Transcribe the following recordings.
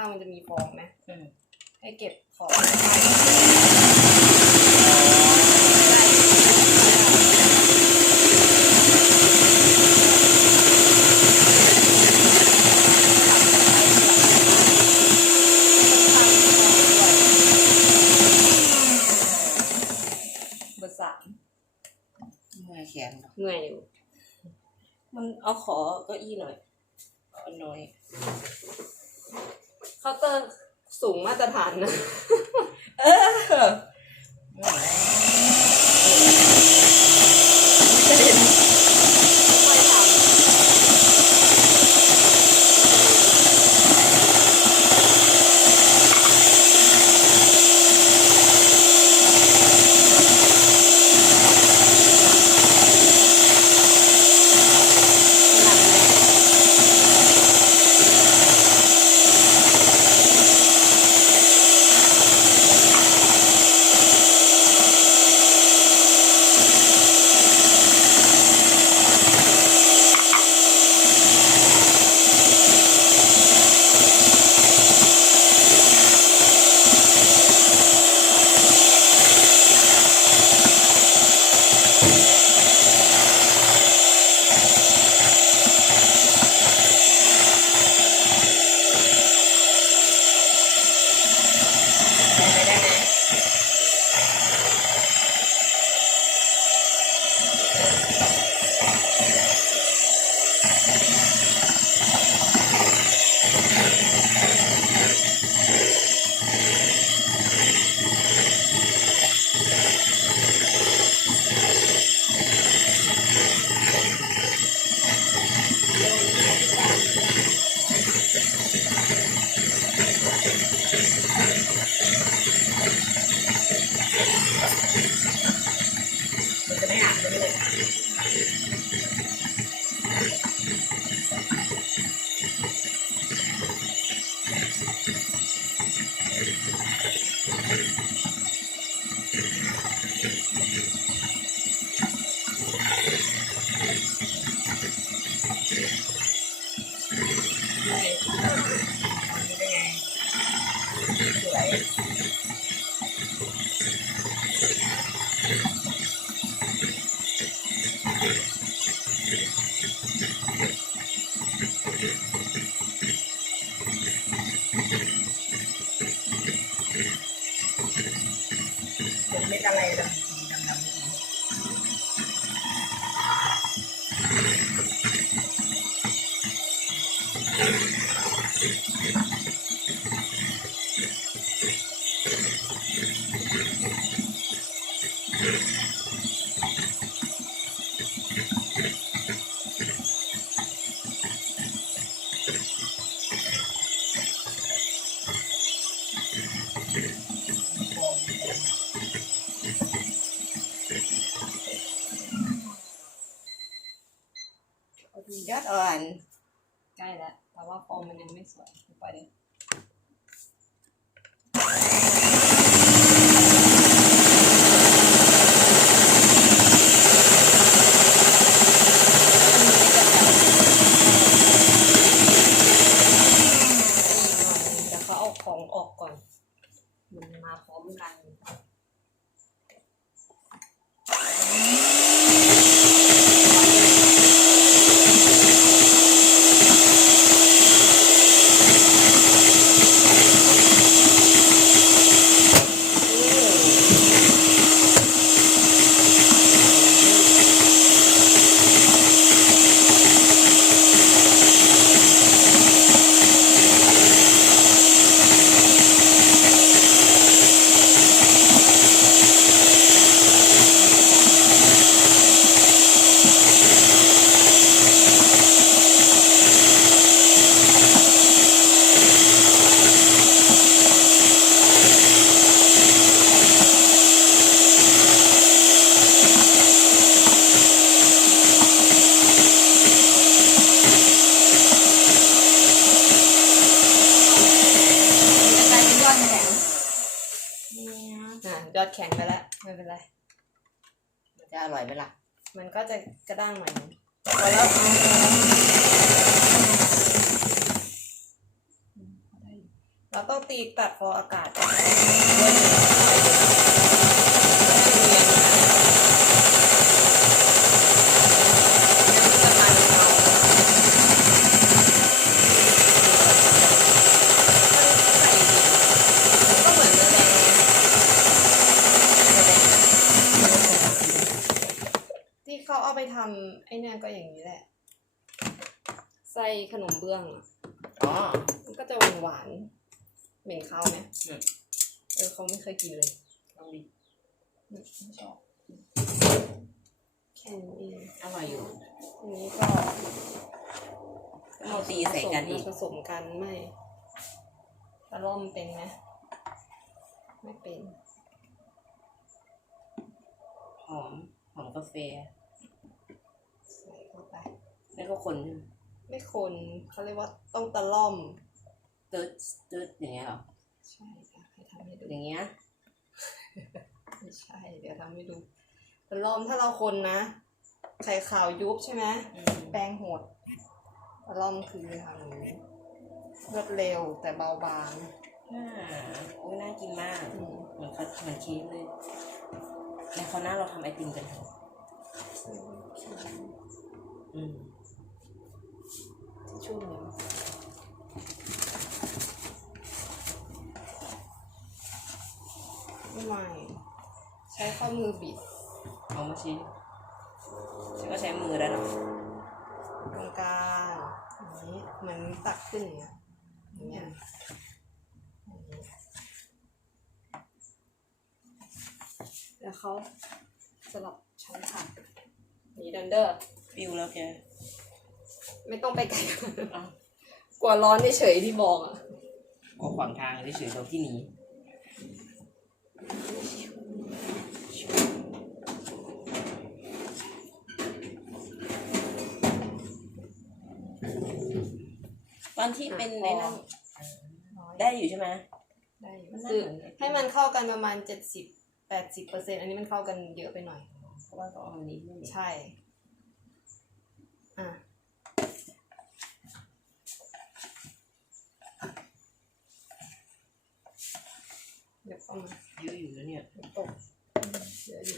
างๆมันจะมีฟองไหมอืมให้เก็บขอบ เบอร์สาม เมื่อยแขนเนอะ เหนื่อยอยู่ มันเอาขอเก็อี้หน่อยเอาหน่อย เคาน์เตอร์ สูงมาตรฐานนะ got on. Got it. วแต่ว่าฟองมันยังไม่สวยปล่อยเลยเดี๋ อดแข็งไปแล้วไม่เป็นไร มันจะอร่อยไหมล่ะ มันก็จะกระด้างหน่อยพอแล้วเราต้องตีตัดฟออากาศ ขนมเบื้องอะอ๋อมันก็จะหวานหวานๆเหม็นข้าวไหมอืมเออเขาไม่เคยกินเลยลองดิอืมไม่ชอบแค่นี้เองอร่อยอยู่ อันนี้ก็เอาตีใส่กันอีกผสมกันไม่ตะล่อมเป็นไหมไม่เป็น หอม หอมกาแฟ ใส่เข้าไป แล้วก็คนใช่ไหม ไม่คนเขาเรียกว่าต้องตะล่อมเติร์ดเติร์ดอย่างเงี้ยเหรอใช่ค่ะให้ทำให้ดูอย่างเงี้ยไม่ใช่ เดี๋ยวทำให้ดูตะล่อมถ้าเราคนนะไข่ขาวยุบใช่ไหมอืมแป้งโหดตะล่อมคือทำอย่างนี้รวดเร็วแต่เบาบางอ่าโอ้ยน่ากินมากอืมเหมือนเขาเหมือนเค้กเลยในคราวหน้าเราทำไอติมกันเถอะอืม ช่วงนี้ไม่ ใช้ข้อมือบิดเอามาชิ้ฉันก็ใช้มือแล้วเนะตรงกลางอย่างนี้เหมือนตักขึ้นอย่างเงี้ยอย่างเงี้ยอย่างนี้แล้วเขาสลับชั้นผักนี่ดันเดอร์ฟิวแล้วแก ไม่ต้องไปไกลเอ้ากลัวร้อนเฉยๆที่บอกอะก็ขวางทางเฉยๆตรงที่หนี้ตอนที่เป็นในนั้นได้อยู่ใช่ไหมได้อยู่มันน่าคือเหมือนไอติมให้มันเข้ากันประมาณเจ็ดสิบแปดสิบเปอร์เซ็นอันนี้มันเข้ากันเยอะไปหน่อย เพราะว่าต้องเอาอันนี้ด้วยใช่ อะ เดี๋ยวเข้ามา เยอะอยู่แล้วเนี่ย เดี๋ยวตกเดี๋ยวดิ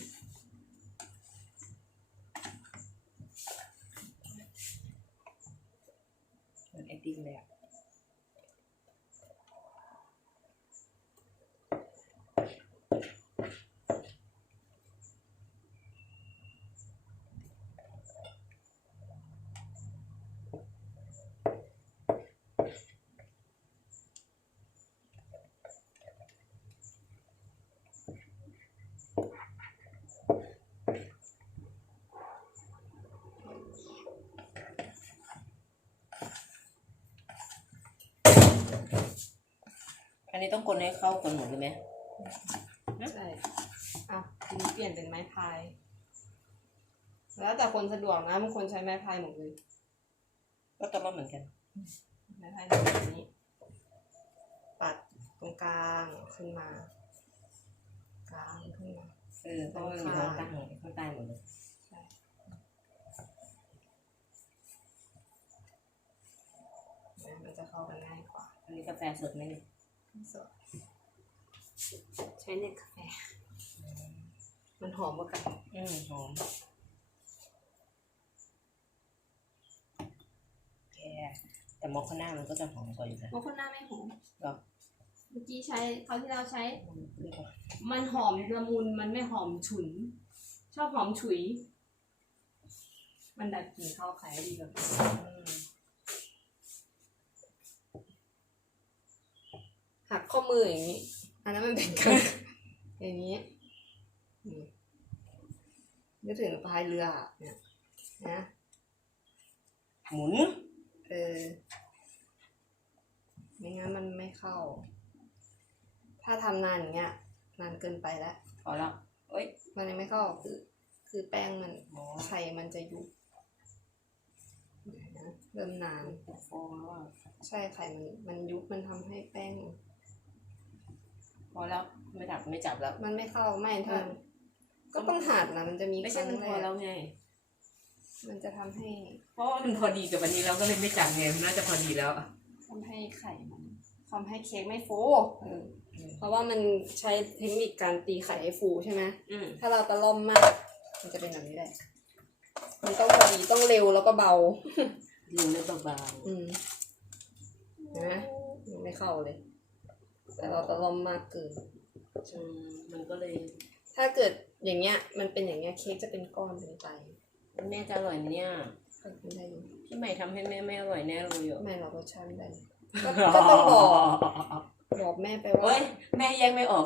เหมือนไอติมเลยอะ อั นนี้ต้องคนให้เข้ากันหมดเลยไหมใช่อะทีนี้เปลี่ยนเป็นไม้พาย แล้วแต่คนสะดวกนะบางคนใช้ไม้พายหมดเลย ก็ต้องมาเหมือนกัน ไม้พายแบบนี้ ปัดตรงกลางขึ้นมา กลางขึ้นมา เออเพราะมันอยู่ข้างใต้ข้างใต้หมดเลยใช่เนี่ยมันจะเข้ากันง่ายกว่า อันนี้กาแฟสดไหมเนี่ยสด ใช้เนตกาแฟ มันหอมกว่ากันอืมหอมแกแต่มอคค่าน่ามันก็จะหอมกว่าอยู่นะบางคนหน้าไม่หอม หรอเมื่อกี้ใช้เขาวที่เราใช้ เรียกว่ามันหอมละมุน มันไม่หอมฉุน ชอบหอมฉุย มันดับกลิ่นข้าวขายดีแบบอืม หักข้อมืออย่างนี้ อันนั้นมันเป็นการอย่างนี้นี่นึกถึงพายเรืออะเนี่ยนะหมุน เออไม่งั้นมันไม่เข้า ถ้าทำนานอย่างเงี้ยนานเกินไปแล้วพอแล้วเอ้ย มันยังไม่เข้าคือคือแป้งมันอ๋อไข่มันจะยุบเดี๋ยวนะเริ่มนานติดฟองแล้วอะใช่ไข่มันมันยุบมันทำให้แป้ง พอแล้วไม่จับไม่จับแล้ว มันไม่เข้าไม่ถ้าก็ต้องหัดนะมันจะมีไม่ใช่ครั้มันงพอรกแล้วไง มันจะทำให้ เพราะว่ามันพอดีกับวันนี้เราก็เลยไม่จับไงมันน่าจะพอดีแล้วอะทำให้ไข่มันทำให้เค้กไม่ฟูเออเพราะว่ามันใช้เทคนิคการตีไข่ให้ฟูใช่ไหมอืมถ้าเราตะล่อมมาก มันจะเป็นแบบนี้แหละมันต้องพอดีต้องเร็วแล้วก็เบาดูเลยเบาอืมเห็นะมันไม่เข้าเลย แต่เราตะล่อมมากเกินๆอืมมันก็เลยถ้าเกิดอย่างเงี้ย มันเป็นอย่างเงี้ยเค้กจะเป็นก้อนเป็นไตแม่จะอร่อยไหมเนี่ยก็กินได้อยู่พี่ใหม่ทำให้แม่ไม่อร่อยแน่เลยอะไม่เราก็ชั่นได้ก็ก็ต้องบอกบอกแม่ไปว่า เฮ้ยแม่แยกไม่ออก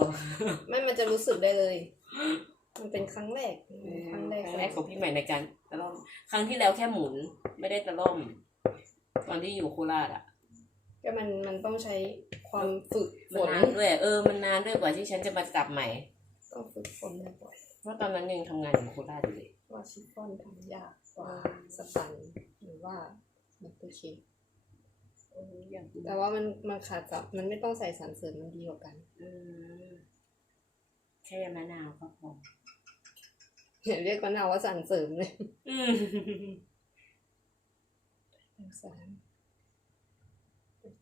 ไม่มันจะรู้สึกได้เลย มันเป็นครั้งแรกครั้งแรกครั้งแรกของพี่ใหม่ในการตะล่อม ครั้งที่แล้วแค่หมุนไม่ได้ตะล่อม ตอนที่อยู่โคราชอะ ก็มันมันต้องใช้ความฝึกฝมันนนานด้วย เออมันนานด้วยกว่าที่ฉันจะมาจับใหม่ ต้องฝึกฝนบ่อยเพราะตอนนั้นยังทำงานอยู่โคราชอยู่เลย ๆว่าชิฟฟ่อนทำยากกว่าสปันหรือว่าบัตเตอร์เค้กเอออยากดูแต่ว่ามันมันขาดจับมันไม่ต้องใส่สารเสริมมันดีกว่ากัน อืมแค่มะนาวก็พอเห็นเรียกมะนาวว่าสารเสริมเลยอืมสาร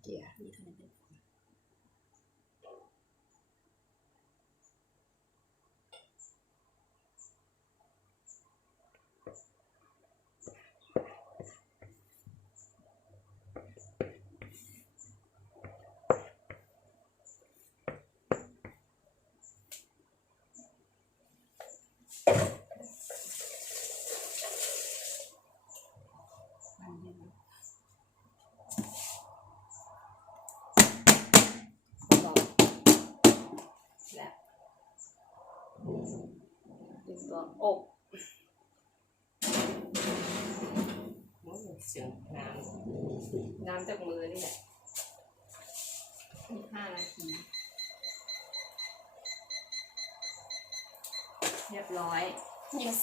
เกียร์นี่ทำไมเป็นลองและ ดึงตัวอกโอ้เสียงน้น้ำจากมือนี่แหละอีกห้านาที เรียบร้อยำ yes